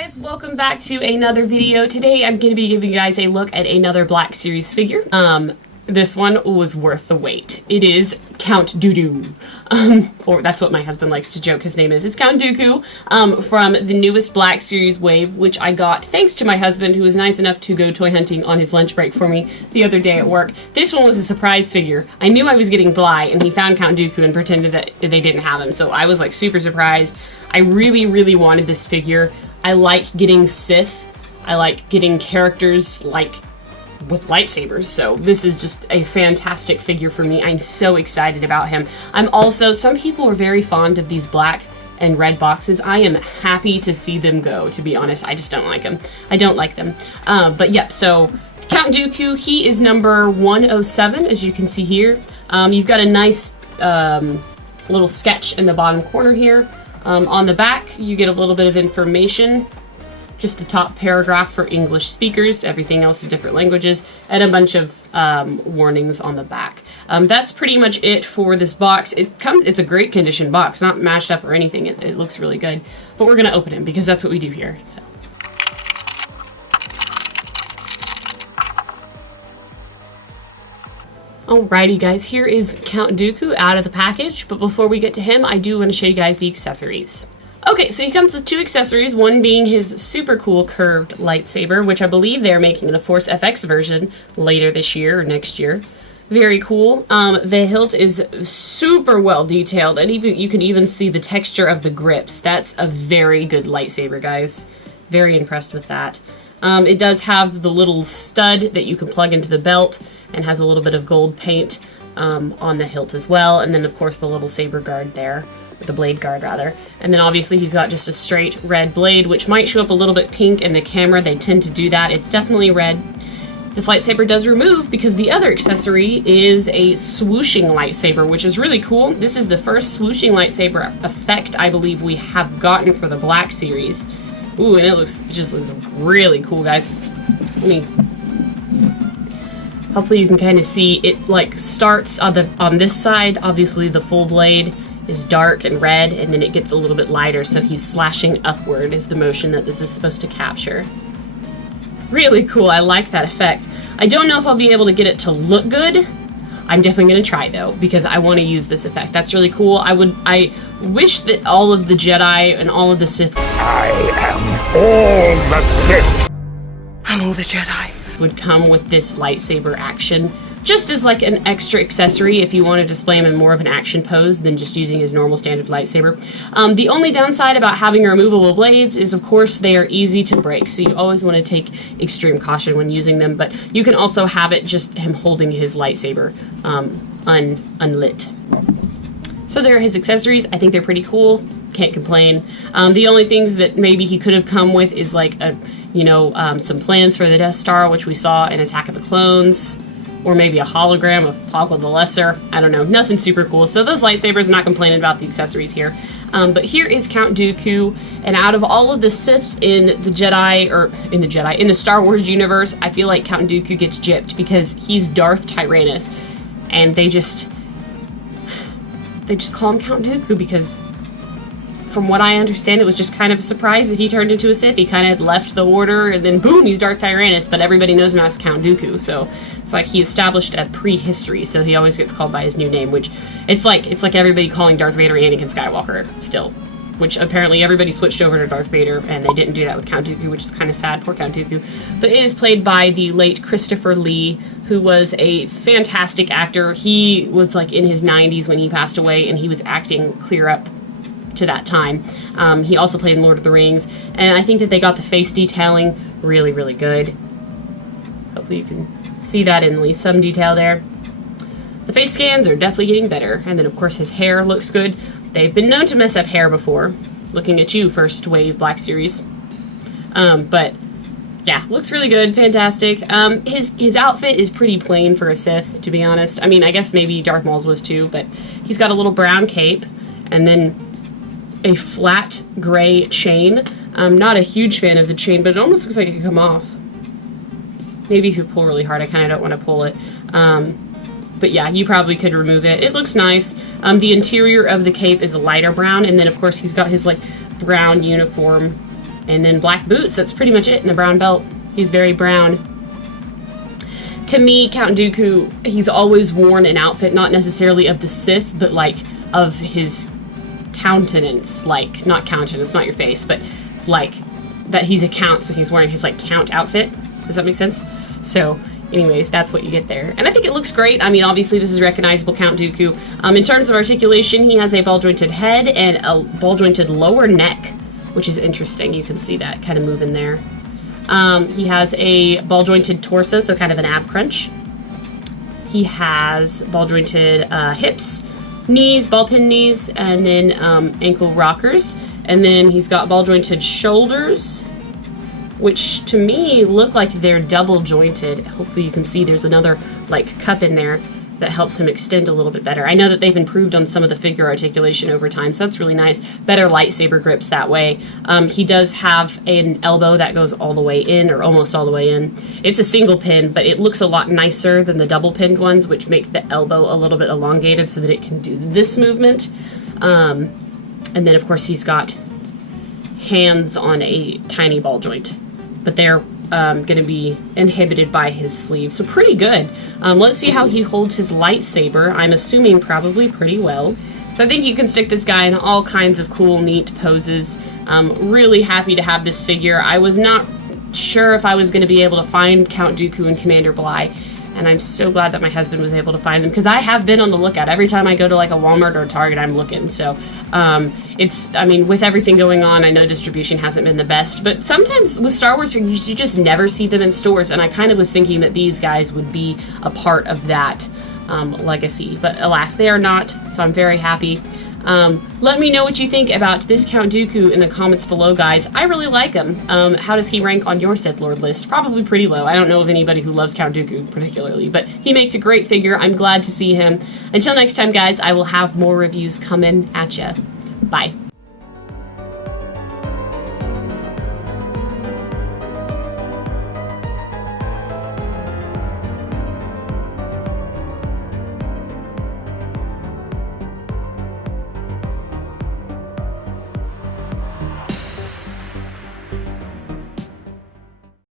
guys, welcome back to another video. Today I'm going to be giving you guys a look at another Black Series figure. This one was worth the wait. It is Count Dooku. Or that's what my husband likes to joke his name is. It's Count Dooku from the newest Black Series wave, which I got thanks to my husband, who was nice enough to go toy hunting on his lunch break for me the other day at work. This one was a surprise figure. I knew I was getting Bly, and he found Count Dooku and pretended that they didn't have him, so I was like super surprised. I really, really wanted this figure. I like getting Sith. I like getting characters like with lightsabers, so this is just a fantastic figure for me. I'm so excited about him. I'm also, some people are very fond of these black and red boxes. I am happy to see them go, to be honest. I just don't like them. I don't like them. But yep, so Count Dooku, he is number 107, as you can see here. You've got a nice little sketch in the bottom corner here. On the back, you get a little bit of information. Just the top paragraph for English speakers, everything else in different languages, and a bunch of warnings on the back. That's pretty much it for this box. It's a great condition box, not mashed up or anything. It looks really good. But we're gonna open him because that's what we do here. So. Alrighty guys, here is Count Dooku out of the package, but before we get to him, I do want to show you guys the accessories. Okay, so he comes with two accessories, one being his super cool curved lightsaber, which I believe they're making the Force FX version later this year or next year. Very cool. The hilt is super well detailed, and you can even see the texture of the grips. That's a very good lightsaber, guys. Very impressed with that. It does have the little stud that you can plug into the belt, and has a little bit of gold paint on the hilt as well, and then of course the little saber guard there. The blade guard rather. And then obviously he's got just a straight red blade, which might show up a little bit pink in the camera. They tend to do that. It's definitely red. This lightsaber does remove because the other accessory is a swooshing lightsaber, which is really cool. This is the first swooshing lightsaber effect I believe we have gotten for the Black Series. Ooh, and it just looks really cool, guys. Hopefully you can kind of see it like starts on this side. Obviously the full blade is dark and red, and then it gets a little bit lighter, so he's slashing upward is the motion that this is supposed to capture. Really cool. I like that effect. I don't know if I'll be able to get it to look good. I'm definitely going to try though, because I want to use this effect. That's really cool. I wish that all of the Jedi and all of the Sith I'm all the Jedi would come with this lightsaber action, just as like an extra accessory if you want to display him in more of an action pose than just using his normal standard lightsaber. The only downside about having removable blades is, of course, they are easy to break, so you always want to take extreme caution when using them, but you can also have it just him holding his lightsaber unlit. So there are his accessories. I think they're pretty cool. Can't complain. The only things that maybe he could have come with is like some plans for the Death Star, which we saw in Attack of the Clones, or maybe a hologram of Poggle the Lesser. I don't know, nothing super cool. So those lightsabers, not complaining about the accessories here. But here is Count Dooku, and out of all of the Sith in the Star Wars universe, I feel like Count Dooku gets gypped because he's Darth Tyrannus, and they just call him Count Dooku because, from what I understand, it was just kind of a surprise that he turned into a Sith. He kind of left the Order, and then boom, he's Darth Tyrannus, but everybody knows him as Count Dooku, so it's like he established a prehistory, so he always gets called by his new name, which it's like everybody calling Darth Vader Anakin Skywalker still, which apparently everybody switched over to Darth Vader, and they didn't do that with Count Dooku, which is kind of sad, poor Count Dooku. But it is played by the late Christopher Lee, who was a fantastic actor. He was like in his 90s when he passed away, and he was acting clear up to that time. He also played in Lord of the Rings, and I think that they got the face detailing really, really good. Hopefully you can see that in at least some detail there. The face scans are definitely getting better, and then of course his hair looks good. They've been known to mess up hair before. Looking at you, first wave Black Series. But yeah, looks really good, fantastic. His outfit is pretty plain for a Sith, to be honest. I mean, I guess maybe Darth Maul's was too, but he's got a little brown cape, and then a flat gray chain. I'm not a huge fan of the chain, but it almost looks like it could come off. Maybe if you pull really hard, I kind of don't want to pull it. But yeah, you probably could remove it. It looks nice. The interior of the cape is a lighter brown, and then of course he's got his like brown uniform And then black boots, that's pretty much it, and a brown belt. He's very brown. To me, Count Dooku, he's always worn an outfit, not necessarily of the Sith, but like of his countenance, like, not countenance, not your face, but like that he's a count, so he's wearing his like count outfit. Does that make sense? So anyways, that's what you get there. And I think it looks great. I mean, obviously this is recognizable Count Dooku. In terms of articulation, he has a ball-jointed head and a ball-jointed lower neck, which is interesting. You can see that kind of moving there. He has a ball-jointed torso, so kind of an ab crunch. He has ball-jointed hips, knees, ball-pin knees, and then ankle rockers. And then he's got ball-jointed shoulders, which to me look like they're double-jointed. Hopefully you can see there's another like cup in there that helps him extend a little bit better. I know that they've improved on some of the figure articulation over time, so that's really nice. Better lightsaber grips that way. He does have an elbow that goes all the way in, or almost all the way in. It's a single pin, but it looks a lot nicer than the double pinned ones, which make the elbow a little bit elongated so that it can do this movement. And then of course he's got hands on a tiny ball joint, but they're going to be inhibited by his sleeve, so pretty good. Let's see how he holds his lightsaber. I'm assuming probably pretty well. So I think you can stick this guy in all kinds of cool, neat poses. Really happy to have this figure. I was not sure if I was going to be able to find Count Dooku and Commander Bly, and I'm so glad that my husband was able to find them, because I have been on the lookout. Every time I go to like a Walmart or a Target, I'm looking. So I mean, with everything going on, I know distribution hasn't been the best, but sometimes with Star Wars figures, you just never see them in stores, and I kind of was thinking that these guys would be a part of that legacy, but alas, they are not, so I'm very happy. Let me know what you think about this Count Dooku in the comments below, guys. I really like him. How does he rank on your Sith Lord list? Probably pretty low. I don't know of anybody who loves Count Dooku particularly, but he makes a great figure. I'm glad to see him. Until next time, guys, I will have more reviews coming at ya. Bye.